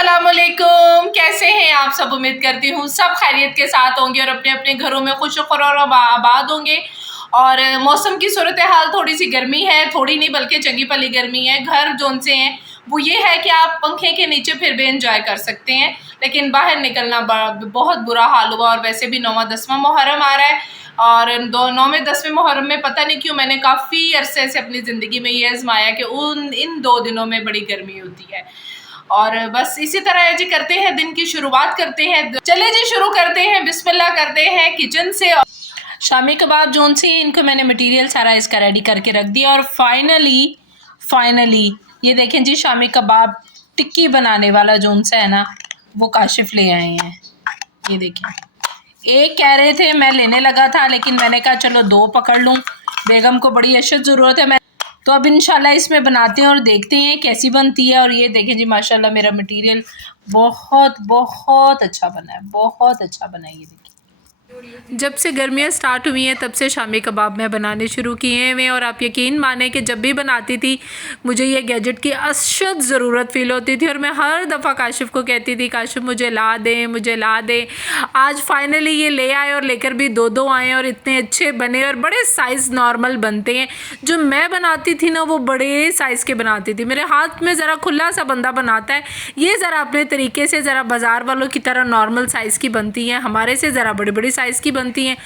अस्सलामुअलैकुम, कैसे हैं आप सब। उम्मीद करती हूँ सब खैरियत के साथ होंगे और अपने अपने घरों में खुश और आबाद होंगे। और मौसम की सूरत हाल थोड़ी सी गर्मी है, थोड़ी नहीं बल्कि चंगी भली गर्मी है। घर जोन से हैं वो ये है कि आप पंखे के नीचे फिर भी इंजॉय कर सकते हैं, लेकिन बाहर निकलना बहुत बुरा हाल हुआ। और वैसे भी 9वां-10वां मुहर्रम आ रहा है और 9वें-10वें मुहर्रम में पता नहीं क्यों मैंने काफ़ी अरसे से अपनी ज़िंदगी में ये आजमाया कि इन 2 दिनों में बड़ी गर्मी होती है। और बस इसी तरह जी करते हैं, दिन की शुरुआत करते हैं। चले जी शुरू करते हैं, बिस्मिल्लाह करते हैं किचन से। शामी कबाब जोन से इनको मैंने मटेरियल सारा इसका रेडी करके रख दिया। और फाइनली ये देखें जी, शामी कबाब टिक्की बनाने वाला जोन सा है ना, वो काशिफ ले आए हैं। ये देखें, एक कह रहे थे, मैं लेने लगा था लेकिन मैंने कहा चलो 2 पकड़ लूँ, बेगम को बड़ी अशद ज़रूरत है। तो अब इंशाल्लाह इसमें बनाते हैं और देखते हैं कैसी बनती है। और ये देखें जी, माशाल्लाह मेरा मटेरियल बहुत अच्छा बना है, बहुत अच्छा बना है। ये देखिए, जब से गर्मियाँ स्टार्ट हुई हैं तब से शामी कबाब मैं बनाने शुरू किए हुए। और आप यकीन माने कि जब भी बनाती थी मुझे ये गैजेट की अशद ज़रूरत फ़ील होती थी और मैं हर दफ़ा काशिफ को कहती थी, काशिफ मुझे ला दें। आज फाइनली ये ले आए और लेकर भी 2 आए और इतने अच्छे बने और बड़े साइज़ नॉर्मल बनते हैं। जो मैं बनाती थी ना वो बड़े साइज़ के बनाती थी, मेरे हाथ में ज़रा खुला सा बंदा बनाता है, ये ज़रा अपने तरीके से ज़रा बाज़ार वालों की तरह नॉर्मल साइज़ की बनती हैं, हमारे से ज़रा बड़ी साइज़ की बनती हैं।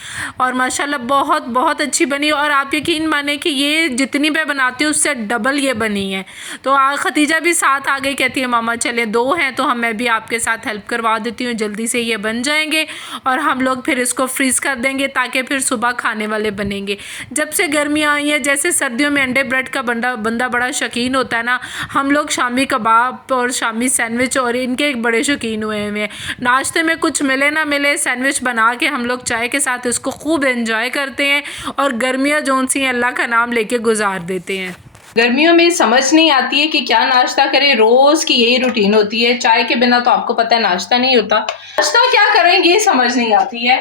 और माशाल्लाह बहुत अच्छी बनी। और आप यकीन माने कि ये जितनी मैं बनाती हूँ उससे डबल ये बनी है। तो खतीजा भी साथ आ गई, कहती है मामा चले 2 हैं तो मैं भी आपके साथ हेल्प करवा देती हूँ, जल्दी से ये बन जाएंगे और हम लोग फिर इसको फ्रीज़ कर देंगे ताकि फिर सुबह खाने वाले बनेंगे। जब से गर्मियाँ आई हैं, जैसे सर्दियों में अंडे ब्रेड का बंदा बड़ा शौकीन होता है ना, हम लोग शामी कबाब और शामी सैंडविच और इनके बड़े शौकीन हुए हैं। नाश्ते में कुछ मिले ना मिले, सैंडविच बना के हम लोग चाय के साथ इसको खूब एंजॉय करते हैं और गर्मियाँ जोन सी अल्लाह का नाम लेके गुजार देते हैं। गर्मियों में समझ नहीं आती है कि क्या नाश्ता करें, रोज़ की यही रूटीन होती है। चाय के बिना तो आपको पता है नाश्ता नहीं होता, नाश्ता क्या करें ये समझ नहीं आती है।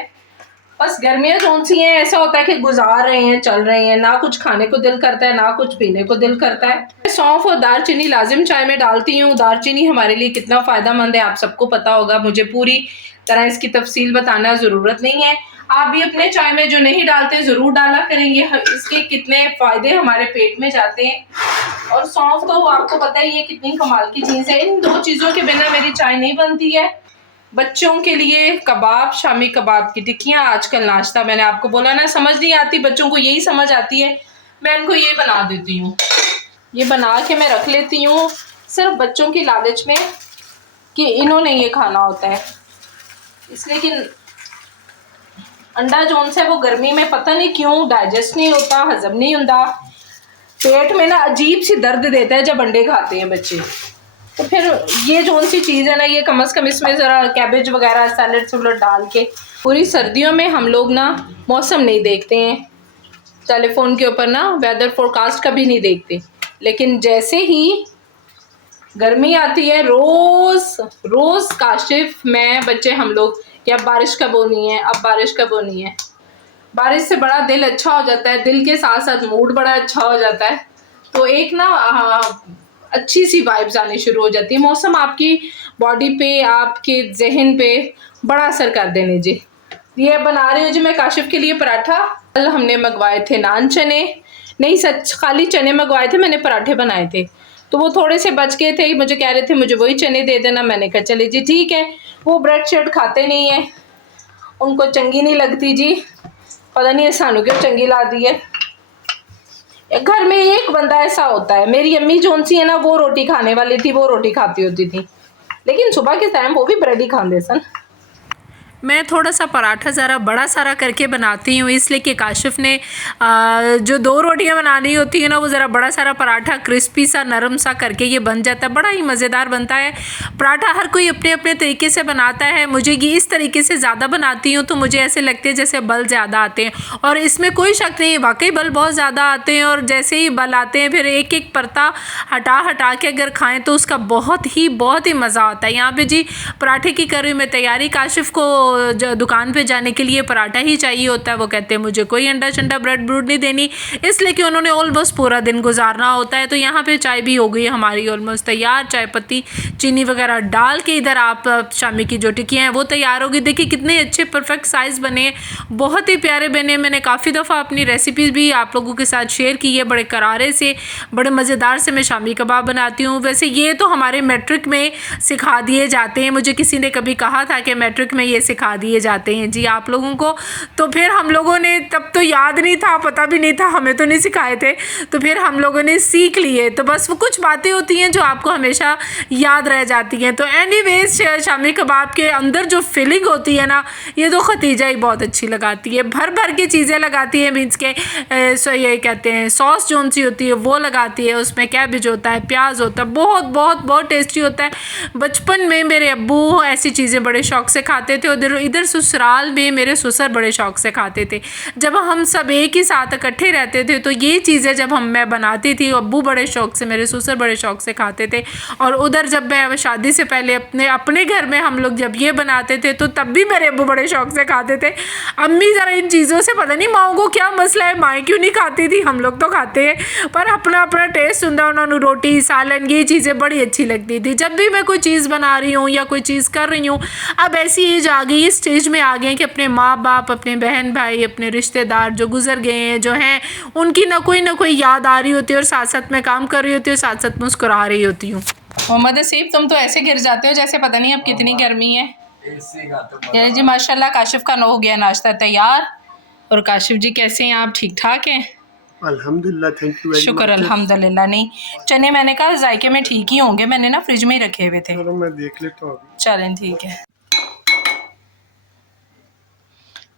बस गर्मियाँ जोन सी हैं, ऐसा होता है कि गुजार रहे हैं, चल रहे हैं, ना कुछ खाने को दिल करता है ना कुछ पीने को दिल करता है। सौंफ और दालचीनी लाजिम चाय में डालती हूँ। दालचीनी हमारे लिए कितना फ़ायदेमंद है आप सबको पता होगा, मुझे पूरी तरह इसकी तफसील बताना ज़रूरत नहीं है। आप भी अपने चाय में जो नहीं डालते ज़रूर डाला करेंगे, इसके कितने फ़ायदे हमारे पेट में जाते हैं। और सौंफ तो आपको पता है ये कितनी कमाल की चीज़ है। इन 2 चीज़ों के बिना मेरी चाय नहीं बनती है। बच्चों के लिए कबाब, शामी कबाब की टिक्कियाँ आजकल नाश्ता, मैंने आपको बोला ना समझ नहीं आती, बच्चों को यही समझ आती है, मैं इनको ये बना देती हूँ। ये बना के मैं रख लेती हूँ सिर्फ बच्चों की लालच में कि इन्होंने ये खाना होता है। इसलिए कि अंडा जोन से वो गर्मी में पता नहीं क्यों डाइजेस्ट नहीं होता, हजम नहीं होता, पेट में ना अजीब सी दर्द देता है जब अंडे खाते हैं बच्चे। तो फिर ये जोन सी चीज़ है ना, ये कम से कम इसमें ज़रा कैबेज वगैरह सैलड डाल के। पूरी सर्दियों में हम लोग ना मौसम नहीं देखते हैं, टेलीफोन के ऊपर ना वेदर फोरकास्ट का भी नहीं देखते, लेकिन जैसे ही गर्मी आती है रोज़ काशिफ, मैं, बच्चे, हम लोग कि अब बारिश कब होनी है, अब बारिश कब होनी है। बारिश से बड़ा दिल अच्छा हो जाता है, दिल के साथ साथ मूड बड़ा अच्छा हो जाता है। तो एक ना अच्छी सी वाइब्स आनी शुरू हो जाती है। मौसम आपकी बॉडी पे, आपके जहन पे बड़ा असर कर देने जी। ये बना रही हूँ जी मैं काशिफ के लिए पराठा। कल हमने मंगवाए थे नान चने, नहीं सच खाली चने मंगवाए थे, मैंने पराठे बनाए थे तो वो थोड़े से बच गए थे, मुझे कह रहे थे मुझे वही चने दे देना। मैंने कहा चले जी ठीक है। वो ब्रेड शेड खाते नहीं है, उनको चंगी नहीं लगती जी, पता नहीं सानू क्यों चंगी ला दी है। घर में एक बंदा ऐसा होता है, मेरी अम्मी जोन सी है ना वो रोटी खाने वाली थी, वो रोटी खाती होती थी, लेकिन सुबह के टाइम वो भी ब्रेड ही खाते सन। मैं थोड़ा सा पराठा ज़रा बड़ा सारा करके बनाती हूँ, इसलिए कि काशिफ ने जो 2 रोटियाँ बनानी होती है ना वो ज़रा बड़ा सारा पराठा क्रिस्पी सा नरम सा करके ये बन जाता है, बड़ा ही मज़ेदार बनता है। पराठा हर कोई अपने अपने तरीके से बनाता है, मुझे ये इस तरीके से ज़्यादा बनाती हूँ तो मुझे ऐसे लगते हैं जैसे बल ज़्यादा आते हैं, और इसमें कोई शक नहीं, वाकई बल बहुत ज़्यादा आते हैं। और जैसे ही बल आते हैं फिर एक एक परता हटा के अगर खाएँ तो उसका बहुत ही मज़ा आता है। यहाँ पर जी पराठे की कर रही मैं तैयारी, काशिफ को दुकान पे जाने के लिए पराठा ही चाहिए होता है। वो कहते हैं मुझे कोई अंडा शंडा ब्रेड ब्रूड नहीं देनी, इसलिए कि उन्होंने ऑलमोस्ट पूरा दिन गुजारना होता है। तो यहाँ पे चाय भी हो गई हमारी ऑलमोस्ट तैयार, चाय पत्ती चीनी वगैरह डाल के इधर आप शामी की जो टिक्कियाँ हैं वो तैयार होगी। देखिए कितने अच्छे परफेक्ट साइज़ बने, बहुत ही प्यारे बने। मैंने काफ़ी दफ़ा अपनी रेसिपीज़ भी आप लोगों के साथ शेयर की है। बड़े करारे से, बड़े मज़ेदार से मैं शामी कबाब बनाती हूँ। वैसे ये तो हमारे मैट्रिक में सिखा दिए जाते हैं, मुझे किसी ने कभी कहा था कि मैट्रिक में ये सिखा दिए जाते हैं जी आप लोगों को। तो फिर हम लोगों ने, तब तो याद नहीं था, पता भी नहीं था, हमें तो नहीं सिखाए थे, तो फिर हम लोगों ने सीख लिए। तो बस वो कुछ बातें होती हैं जो आपको हमेशा याद रह जाती हैं। तो एनीवेज शामी कबाब के अंदर जो फिलिंग होती है ना, ये तो खतीजा ही बहुत अच्छी लगाती है, भर भर के चीज़ें लगाती है। मीन्स के ये कहते हैं सॉस जोन सी होती है वो लगाती है, उसमें कैबेज होता है, प्याज होता है, बहुत बहुत बहुत टेस्टी होता है। बचपन में मेरे अब्बू ऐसी चीज़ें बड़े शौक़ से खाते थे। उधर इधर ससुराल में मेरे ससुर बड़े शौक़ से खाते थे। जब हम सब एक ही साथ इकट्ठे रहते थे तो ये चीज़ें जब मैं बनाती थी, अब्बू बड़े शौक़ से, मेरे ससुर बड़े शौक़ से खाते थे। और उधर जब मैं शादी से पहले अपने घर में हम लोग जब ये बनाते थे तो तब भी मेरे अब्बू बड़े शौक़ से खाते थे। अम्मी ज़रा इन चीज़ों से, पता नहीं माओ को क्या मसला है, माएँ क्यों नहीं खाती थी, हम लोग तो खाते हैं, पर अपना अपना टेस्ट होता है। उन्होंने रोटी सालन ये चीज़ें बड़ी अच्छी लगती थी। जब भी मैं कोई चीज़ बना रही हूँ या कोई चीज़ कर रही हूँ, अब ऐसी एज आ गई, इस स्टेज में आ गए कि अपने माँ बाप, अपने बहन भाई, अपने रिश्तेदार जो गुजर गए हैं, जो हैं, उनकी ना कोई याद आ रही होती है और साथ साथ मैं काम कर रही होती हूँ, साथ साथ मुस्कुरा रही होती हूँ। मोहम्मद असीफ तुम तो ऐसे गिर जाते हो जैसे पता नहीं अब कितनी गर्मी है। ये जी माशाल्लाह काशिफ का हो गया नाश्ता तैयार। और काशिफ जी कैसे हैं आप, ठीक ठाक हैं? अल्हम्दुलिल्लाह, थैंक यू, शुक्र अल्हम्दुलिल्लाह। नहीं चने मैंने कहा जायके में ठीक ही होंगे, मैंने ना फ्रिज में ही रखे हुए थे। चलो मैं देख लेता हूँ। चलें ठीक है।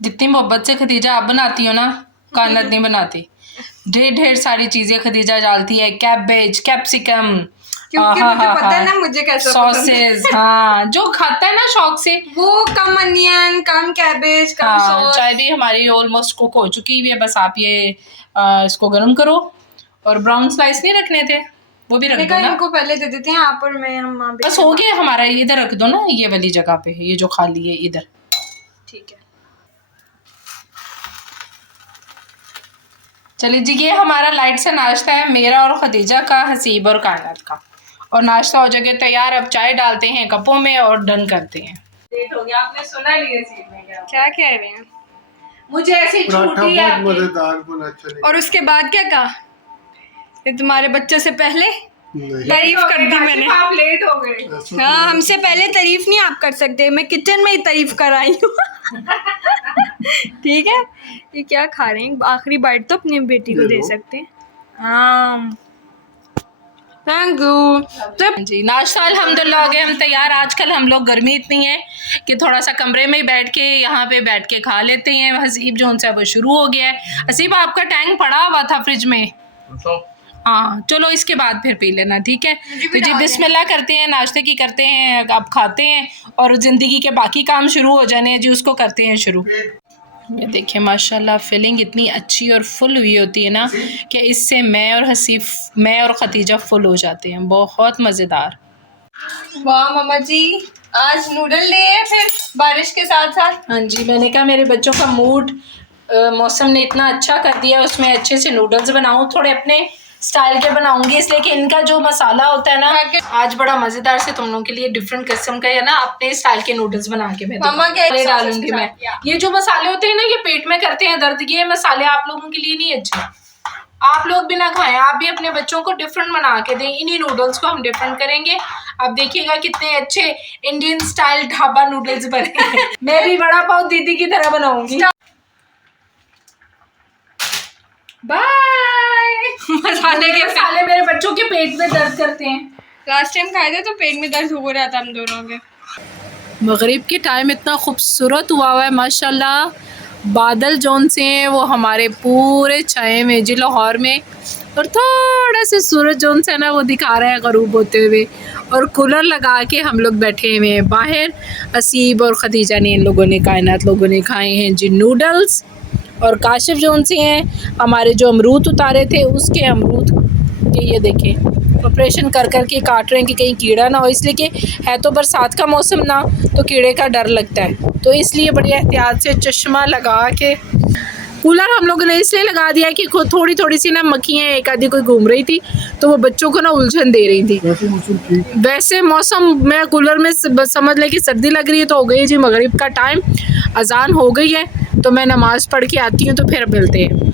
जितनी मोहब्बत से खदीजा आप बनाती हो ना, कायनात नहीं बनाती। ढेर ढेर सारी चीज़ें खदीजा डालती है, कैबेज, कैप्सिकम, क्योंकि मुझे पता है ना मुझे कैसा सॉसेज, हाँ जो खाता है ना शौक से वो, कम अनियन, कम कैबेज, कम सॉस। चाय भी हमारी ऑलमोस्ट कुक हो चुकी है, बस आप ये इसको गर्म करो। और ब्राउन स्लाइस नहीं रखने थे, वो भी रख दो ना, इनको पहले दे देते हैं यहाँ पर। मैं हम बस हो गया हमारा, इधर रख दो ना, ये वाली जगह पे, ये जो खाली है इधर। ठीक है चलिए जी, ये हमारा लाइट सा नाश्ता है, मेरा और खदीजा का, हसीब और कायनात का। और नाश्ता हो जाएगा तैयार, अब चाय डालते हैं कपों में और डन करते हैं। लेट हो गया, आपने सुना नहीं क्या कह रहे हैं? मुझे ऐसी छूटी है मजेदार बना। और उसके बाद क्या कहा? ये तुम्हारे बच्चों से पहले तारीफ कर दी मैंने। आप लेट हो गए। हाँ, हमसे पहले तारीफ नहीं आप कर सकते, मैं किचन में ही तारीफ कर आई हूँ। ठीक है, ये क्या खा रहे हैं? आखिरी बाइट तो अपनी बेटी को दे सकते हैं। हाँ थैंक यू जी। नाश्ता अल्हम्दुलिल्लाह हो गया, हम तैयार। आजकल हम लोग गर्मी इतनी है कि थोड़ा सा कमरे में बैठ के यहाँ पे बैठ के खा लेते हैं। हसीब जो उनसे वो शुरू हो गया है। हसीब आपका टैंक पड़ा हुआ था फ्रिज में, हाँ चलो इसके बाद फिर पी लेना, ठीक है? तो जी बिस्मिल्लाह करते हैं, नाश्ते की करते हैं, अब खाते हैं और ज़िंदगी के बाकी काम शुरू हो जाने हैं जी, उसको करते हैं शुरू। ये देखिए माशाल्लाह फिलिंग इतनी अच्छी और फुल हुई होती है ना कि इससे मैं और खतीजा फुल हो जाते हैं, बहुत मज़ेदार। वाह मामा जी, आज नूडल ले आए फिर बारिश के साथ साथ। हाँ जी, मैंने कहा मेरे बच्चों का मूड मौसम ने इतना अच्छा कर दिया, उसमें अच्छे से नूडल्स बनाऊँ, थोड़े अपने स्टाइल के बनाऊंगी, इसलिए कि इनका जो मसाला होता है ना, आज बड़ा मज़ेदार से तुम लोगों के लिए डिफरेंट किस्म का है ना, अपने स्टाइल के नूडल्स बना के मैं डालूंगी। मैं ये जो मसाले होते हैं ना, ये पेट में करते हैं दर्द, ये मसाले आप लोगों के लिए नहीं अच्छे, आप लोग भी ना खाएं, आप भी अपने बच्चों को डिफरेंट बना के दें। इन्हीं नूडल्स को हम डिफरेंट करेंगे। अब देखिएगा कितने अच्छे इंडियन स्टाइल ढाबा नूडल्स बनेंगे। मैं भी वड़ा पाव दीदी की तरह बनाऊंगी। बाय। मसाले मेरे बच्चों के पेट में दर्द करते हैं। लास्ट टाइम खाए थे तो पेट में दर्द हो रहा था हम दोनों के। मगरिब के टाइम इतना खूबसूरत हुआ है माशाल्लाह, बादल जौन से हैं वो हमारे पूरे छाए में जी लाहौर में, और थोड़ा से सूरज जौन से है ना वो दिखा रहा है गरूब होते हुए, और कूलर लगा के हम लोग बैठे हुए हैं बाहर। हसीब और खदीजा ने, इन लोगों ने, कायनात लोगों ने खाए हैं जी नूडल्स, और काशिफ जौन से हैं हमारे जो अमरूद उतारे थे उसके अमरूद के, ये देखें ऑपरेशन कर कर के काट रहे हैं कि कहीं कीड़ा ना हो, इसलिए कि है तो बरसात का मौसम ना, तो कीड़े का डर लगता है, तो इसलिए बड़ी एहतियात से चश्मा लगा के कूलर हम लोगों ने इसलिए लगा दिया कि थोड़ी थोड़ी सी ना मक्खियाँ एक आधी कोई घूम रही थी, तो वो बच्चों को ना उलझन दे रही थी। वैसे मौसम में कूलर में समझ ले कि सर्दी लग रही है, तो हो गई जी मगरिब का टाइम, अजान हो गई है, तो मैं नमाज़ पढ़ के आती हूँ, तो फिर मिलते हैं।